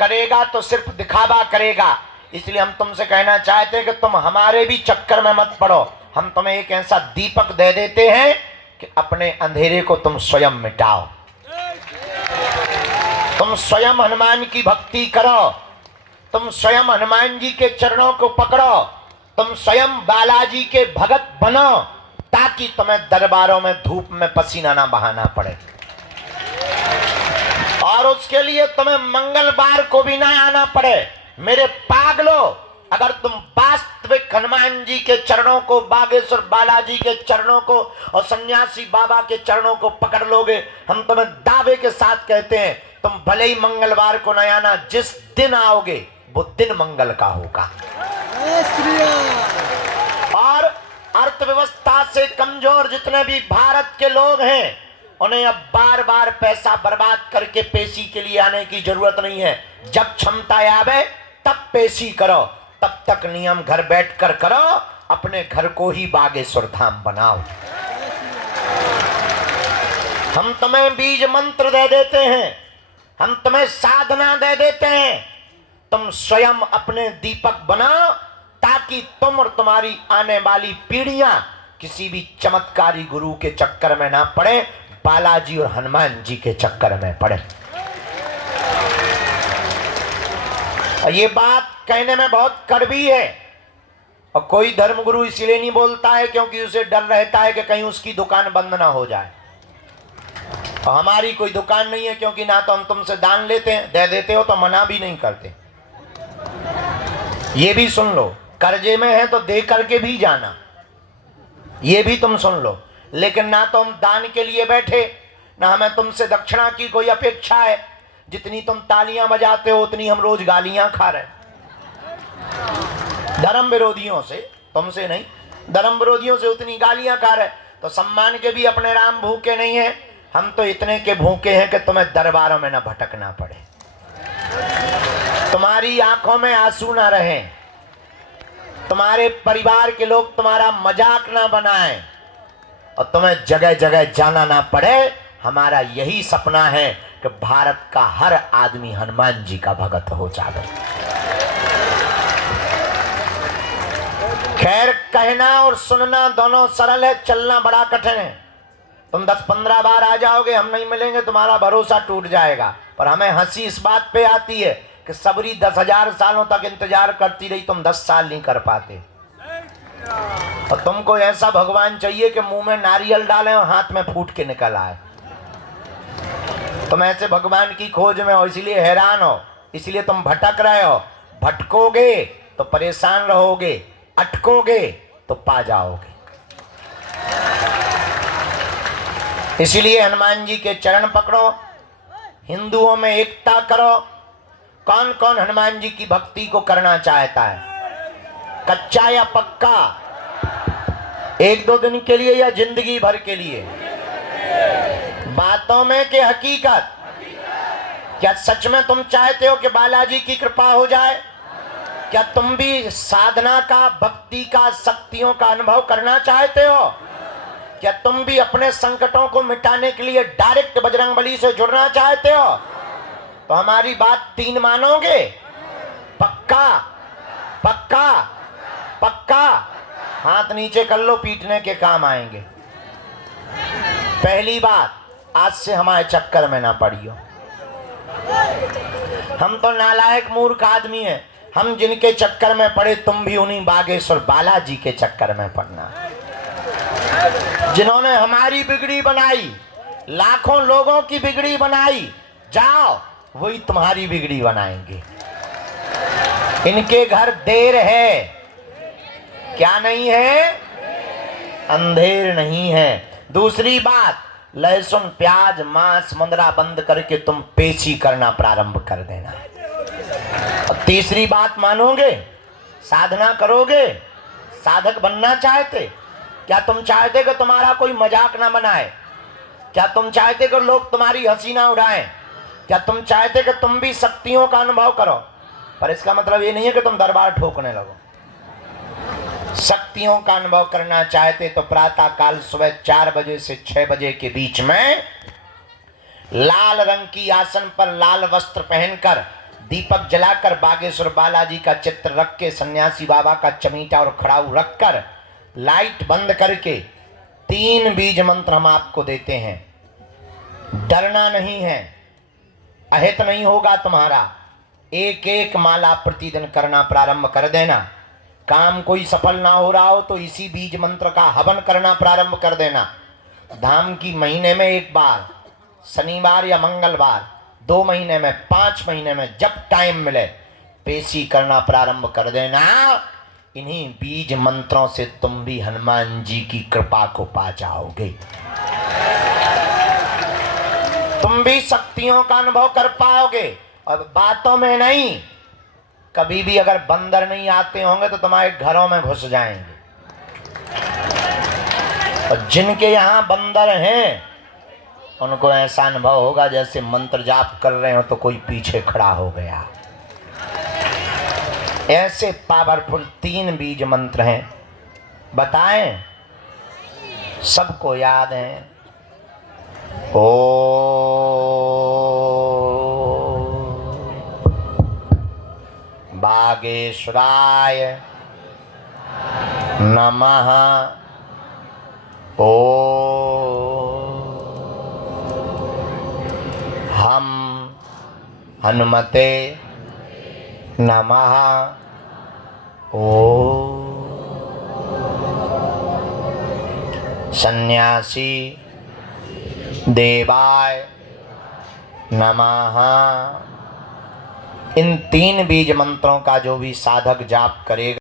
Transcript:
करेगा तो सिर्फ दिखावा करेगा। इसलिए हम तुमसे कहना चाहते हैं कि तुम हमारे भी चक्कर में मत पड़ो। हम तुम्हें एक ऐसा दीपक दे देते हैं कि अपने अंधेरे को तुम स्वयं मिटाओ। तुम स्वयं हनुमान की भक्ति करो, तुम स्वयं हनुमान जी के चरणों को पकड़ो, तुम स्वयं बालाजी के भगत बनो, ताकि तुम्हें दरबारों में धूप में पसीना ना बहाना पड़े। और उसके लिए तुम्हें मंगलवार को भी ना आना पड़े। मेरे पागलों, अगर तुम वास्तविक हनुमान जी के चरणों को, बागेश्वर बालाजी के चरणों को और सन्यासी बाबा के चरणों को पकड़ लोगे, हम तुम्हें दावे के साथ कहते हैं, तुम भले ही मंगलवार को न आना, जिस दिन आओगे वो दिन मंगल का होगा। और अर्थव्यवस्था से कमजोर जितने भी भारत के लोग हैं, उन्हें अब बार बार पैसा बर्बाद करके पेशी के लिए आने की जरूरत नहीं है। जब क्षमता आवे तब पेशी करो, तब तक नियम घर बैठकर करो, अपने घर को ही बागेश्वर धाम बनाओ। हम तुम्हें बीज मंत्र दे देते हैं, हम तुम्हें साधना दे देते हैं, तुम स्वयं अपने दीपक बनाओ, ताकि तुम और तुम्हारी आने वाली पीढ़ियां किसी भी चमत्कारी गुरु के चक्कर में ना पड़े, बालाजी और हनुमान जी के चक्कर में पड़े। ये बात कहने में बहुत कड़वी है, और कोई धर्मगुरु इसलिए नहीं बोलता है क्योंकि उसे डर रहता है कि कहीं उसकी दुकान बंद ना हो जाए। और हमारी कोई दुकान नहीं है, क्योंकि ना तो हम तुमसे दान लेते हैं, दे देते हो तो मना भी नहीं करते। ये भी सुन लो, कर्जे में है तो दे करके भी जाना, ये भी तुम सुन लो। लेकिन ना तो हम दान के लिए बैठे, ना हमें तुमसे दक्षिणा की कोई अपेक्षा है। जितनी तुम तालियां बजाते हो उतनी हम रोज गालियां खा रहे हैं धर्म विरोधियों से, तुमसे नहीं, धर्म विरोधियों से उतनी गालियां खा रहे। तो सम्मान के भी अपने राम भूखे नहीं है, हम तो इतने के भूखे हैं कि तुम्हें दरबारों में न भटकना पड़े, तुम्हारी आंखों में आंसू ना रहे, तुम्हारे परिवार के लोग तुम्हारा मजाक ना बनाएं, और तुम्हें जगह जगह जाना ना पड़े। हमारा यही सपना है कि भारत का हर आदमी हनुमान जी का भगत हो जाए। खैर, कहना और सुनना दोनों सरल है, चलना बड़ा कठिन है। तुम 10-15 बार आ जाओगे, हम नहीं मिलेंगे, तुम्हारा भरोसा टूट जाएगा। पर हमें हंसी इस बात पे आती है कि सबरी 10,000 सालों तक इंतजार करती रही, तुम 10 साल नहीं कर पाते। और तुमको ऐसा भगवान चाहिए कि मुंह में नारियल डालें और हाथ में फूट के निकल आए। तुम ऐसे भगवान की खोज में हो, इसलिए हैरान हो, इसलिए तुम भटक रहे हो। भटकोगे तो परेशान रहोगे, अटकोगे तो पा जाओगे। इसलिए हनुमान जी के चरण पकड़ो, हिंदुओं में एकता करो। कौन कौन हनुमान जी की भक्ति को करना चाहता है, कच्चा या पक्का, 1-2 दिन के लिए या जिंदगी भर के लिए? बातों में कि हकीकत? क्या सच में तुम चाहते हो कि बालाजी की कृपा हो जाए? क्या तुम भी साधना का, भक्ति का, शक्तियों का अनुभव करना चाहते हो? क्या तुम भी अपने संकटों को मिटाने के लिए डायरेक्ट बजरंगबली से जुड़ना चाहते हो? तो हमारी बात 3 मानोगे? पक्का पक्का पक्का? हाथ नीचे कर लो, पीटने के काम आएंगे। पहली बात, आज से हमारे चक्कर में ना पड़ियो। हम तो नालायक मूर्ख आदमी हैं, हम जिनके चक्कर में पड़े तुम भी उन्हीं बागेश्वर बालाजी के चक्कर में पड़ना। जिन्होंने हमारी बिगड़ी बनाई, लाखों लोगों की बिगड़ी बनाई, जाओ वही तुम्हारी बिगड़ी बनाएंगे। इनके घर देर है, क्या नहीं है? अंधेर नहीं है। दूसरी बात, लहसुन, प्याज, मांस, मुंदरा बंद करके तुम पेशी करना प्रारंभ कर देना। और तीसरी बात मानोगे, साधना करोगे, साधक बनना चाहते? क्या तुम चाहते कि तुम्हारा कोई मजाक ना बनाए? क्या तुम चाहते कि लोग तुम्हारी हंसी ना उड़ाएं? क्या तुम चाहते कि तुम भी शक्तियों का अनुभव करो? पर इसका मतलब ये नहीं है कि तुम दरबार ठोकने लगो। शक्तियों का अनुभव करना चाहते तो प्रातः काल सुबह 4 बजे से 6 बजे के बीच में लाल रंग की आसन पर लाल वस्त्र पहनकर दीपक जलाकर बागेश्वर बालाजी का चित्र रख के, सन्यासी बाबा का चमीटा और खड़ाऊ रखकर, लाइट बंद करके 3 बीज मंत्र हम आपको देते हैं। डरना नहीं है, अहित नहीं होगा तुम्हारा। एक एक माला प्रतिदिन करना प्रारंभ कर देना। काम कोई सफल ना हो रहा हो तो इसी बीज मंत्र का हवन करना प्रारंभ कर देना। धाम की महीने में एक बार, शनिवार या मंगलवार, 2 महीने में, 5 महीने में, जब टाइम मिले पेशी करना प्रारंभ कर देना। इन्हीं बीज मंत्रों से तुम भी हनुमान जी की कृपा को पा जाओगे। तुम भी शक्तियों का अनुभव कर पाओगे। और बातों में नहीं, कभी भी अगर बंदर नहीं आते होंगे तो तुम्हारे घरों में घुस जाएंगे। और जिनके यहाँ बंदर हैं उनको ऐसा अनुभव होगा जैसे मंत्र जाप कर रहे हो तो कोई पीछे खड़ा हो गया। ऐसे पावरफुल 3 बीज मंत्र हैं। बताएं, सबको याद है। ओ बागेश्वराय नमः। ओ हम हनुमते नमः। ओ सन्यासी देवाय नमः। इन 3 बीज मंत्रों का जो भी साधक जाप करेगा